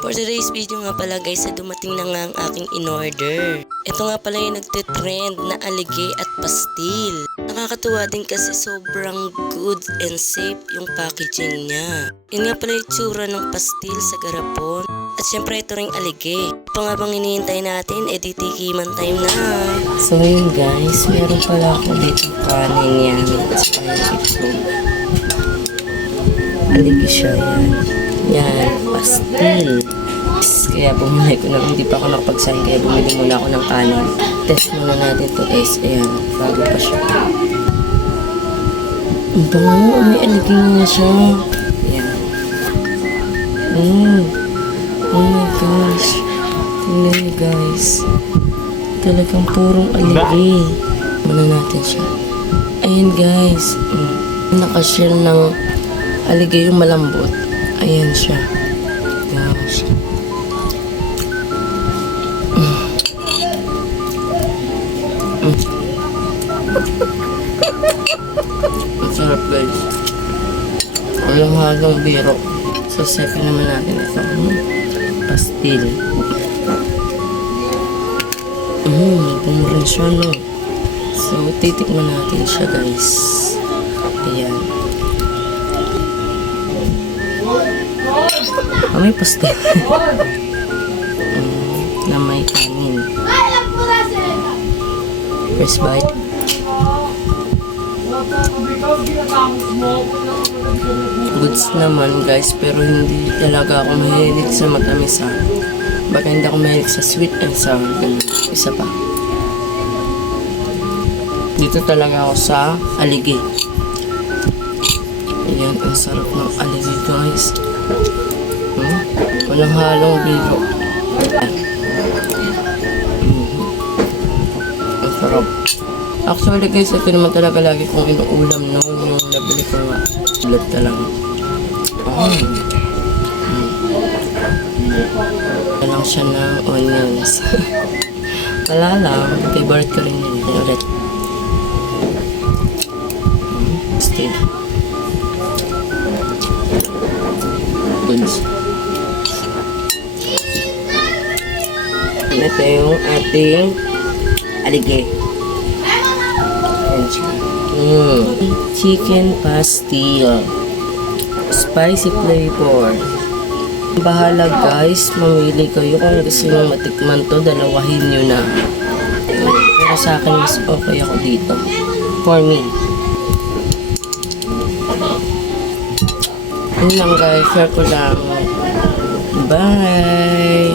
For today's video nga pala guys, dumating na nga ang aking in-order. Ito nga pala yung nagtitrend na alige at pastil. Nakakatuwa din kasi sobrang good and safe yung packaging niya. Yun nga pala yung tsura ng pastil sa garapon. At syempre ito ring alige. Pa nga bang hinihintay natin, tikiman time na. So yun guys, meron pala ako dito kanin yan. At saka yung itlog. Alige siya yan. Yan, pastil. Kaya bumili ko na, hindi pa ako nakapagsahin, kaya bumili muna ako ng kanin. Test muna natin to guys. Ayan, bago pa siya. Ang bango, may alige nga siya. Ayan. Oh my gosh. Tingnan niyo guys. Talagang purong alige. Muna natin siya. Ayan guys. Nakashell ng alige yung malambot. Ayan siya. Gosh. Ang sarap guys. Walang halong biro. So second naman natin ito. Pastil. Pumurin siya no. So titikman natin siya guys. Ayan. May pastil. Na may kanin. First bite. Goods naman guys, pero hindi talaga ako mahilig sa matamis ha. Baka hindi ako mahilig sa sweet and sour. Isa pa. Dito talaga ako sa alige. Ayan, ang sarap ng alige guys. Walang halong biro. Ang sarap. Actually guys, ito naman talaga lagi kong inuulam noon yung nabili ko nga. Ulat talaga. Lang siya ng onions. Wala lang. Favorite ko rin yun. Ulit. Still. Goods. Ito yung ating alige. Chicken pastil. Spicy flavor. Bahala guys, mamili kayo kung gusto nyo matikman to, dalawahin nyo na. Pero sa akin mas okay ako dito. For me. Yun lang guys, share ko lang. Bye!